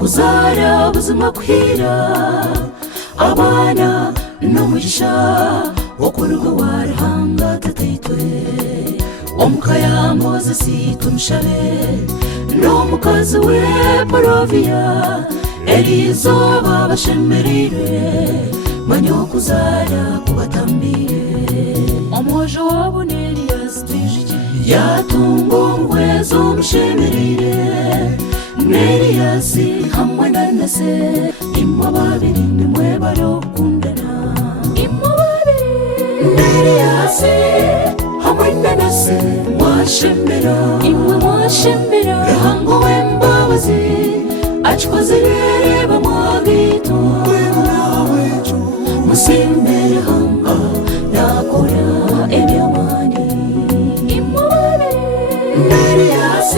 okuzara buzima kuhira abana n'umugisha okuruga warahanga tataitwe omukaya Mozesi tumushabe n'omukazi we Porovia erizoba bashemerire manya okuzara kubatambire omwojo wabo Elias twijije yatunga omwezi omushemerire Elias hamwe na se imwe babiri nimwe barokundana imwe babiri Elias hamwe na se mwashemera imwe mwashemera ruhango w'embabazi achikoze reba mwagito musimbere hanga nakora ebyamani imwe babiri Elias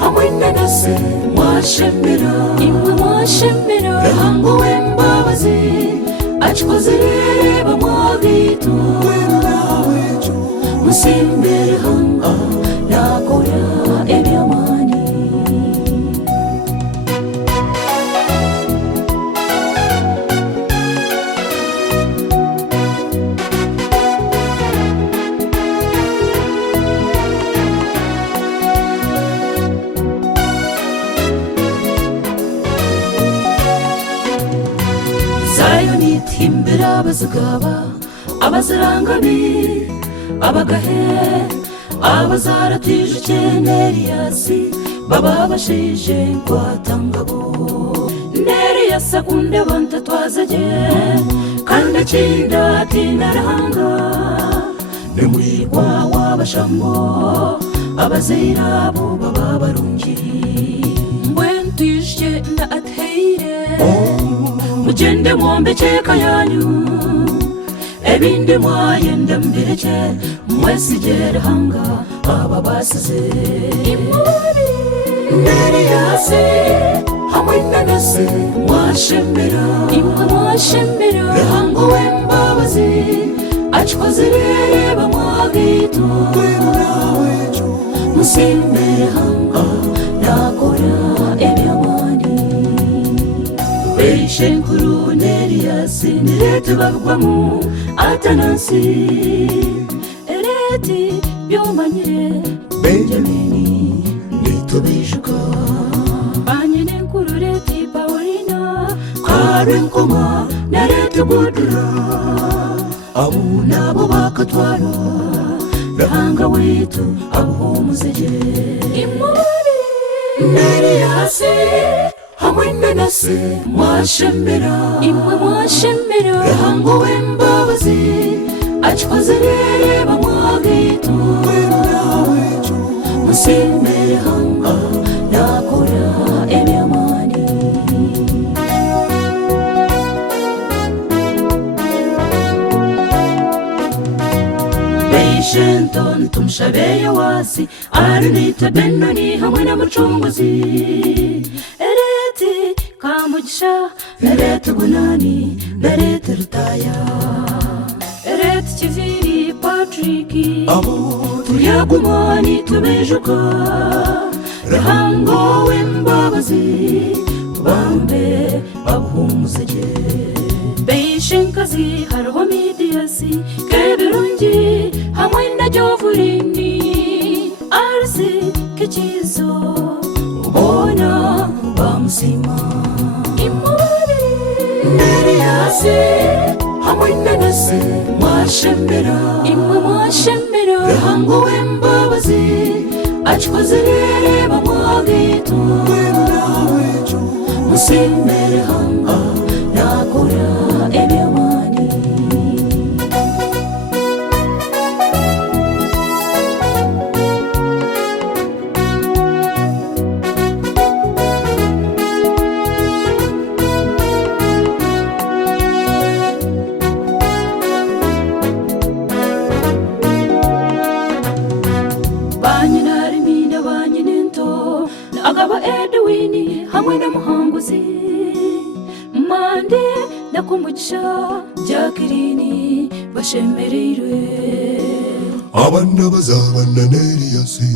hamwe na se mwashemera imwe mwashemera ruhango w'embabazi achikoze reba mwagito musimbere hanga nakora ebyamani timbira abazigaba abazirangabi abagahe abazaratije Elias baba bashije kwatangabo Elias akunde banta twazaje kandi kinda tinaranga nemwirwa wabashambo abazirabo baba barungi mbwentije nda atheire mugende mwombekeka yanyu ebindi mwayenda mbireke mwesigere hanga aba basize imuri Elias hamwe na se mwashemera imwe mwashemera ruhango w'embabazi achikoze reba mwagito musimbere hanga nakora ebyamani Shenkuru Elias nirete babwamu atanansi ereti byomanyire Benjamini nitubijuka banyene nkurureti Paulina karenkoma narete budura abo nabo bakatwara rahanga wetu abo muzege imuri Elias hamwe na se mwashemera imwe mwashemera ruhango w'embabazi achikoze reba mwagito musimbere hanga nakora ebyamani Beishenton tumshabeye wasi arinita Benoni hamwe na mucunguzi kamugisha narete gunani narete rutaya narete kiviri Patriki abo tuyagumani tubejuka ruhango w'embabazi bambe abahumuzege Beishenkazi hariho Midiyasi kebirungi hamwe na Jovurini arsi kechizo ubona bamusima Elias hamwe na se mwashemera imwe mwashemera ruhango w'embabazi achikoze reba mwagito musimbere hanga nakora ebyamani hamwe na muhanguzi mande nakumugisha Jacqueline bashemereirwe abana bazabana n'Eliyasi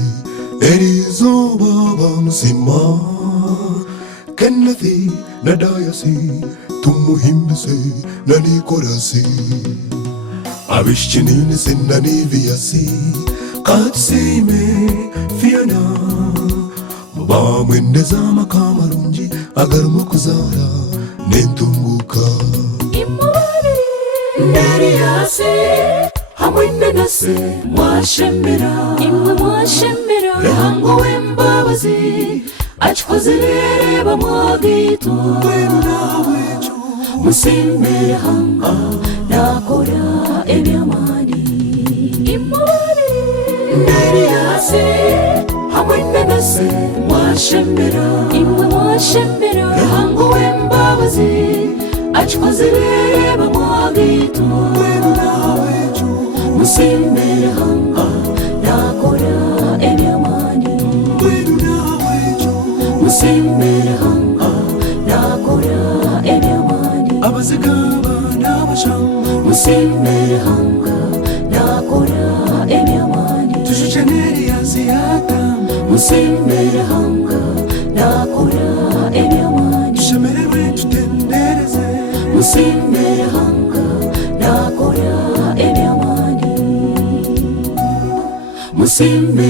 Elizoba bamusima Kenethi na Dayasi tumuhimbise na Nikolasi abishinini sinna Niviyasi katsime Fiona bamwendeza amakamarungi agaruma kuzara n'entunguka imubari n'Eliyasi hamwe na se mwashemera imwe mwashemera ruhango w'imbabazi achikoze reba mwagito musimere hanga nakora ebyamani imubari n'Eliyasi hamwe na se mwashemera imwe mwashemera ruhango w'imbabazi achikoze reba mwagito musimere hanga nakora ebyamani musimere hanga nakora ebyamani abazigaba n'abashamba musimere hanga nakora ebyamani tushuje n'Eliyasi yatamu musimere hanga nakora ebyamani shemererwe tutendereze musimere hanga nakora ebyamani musimere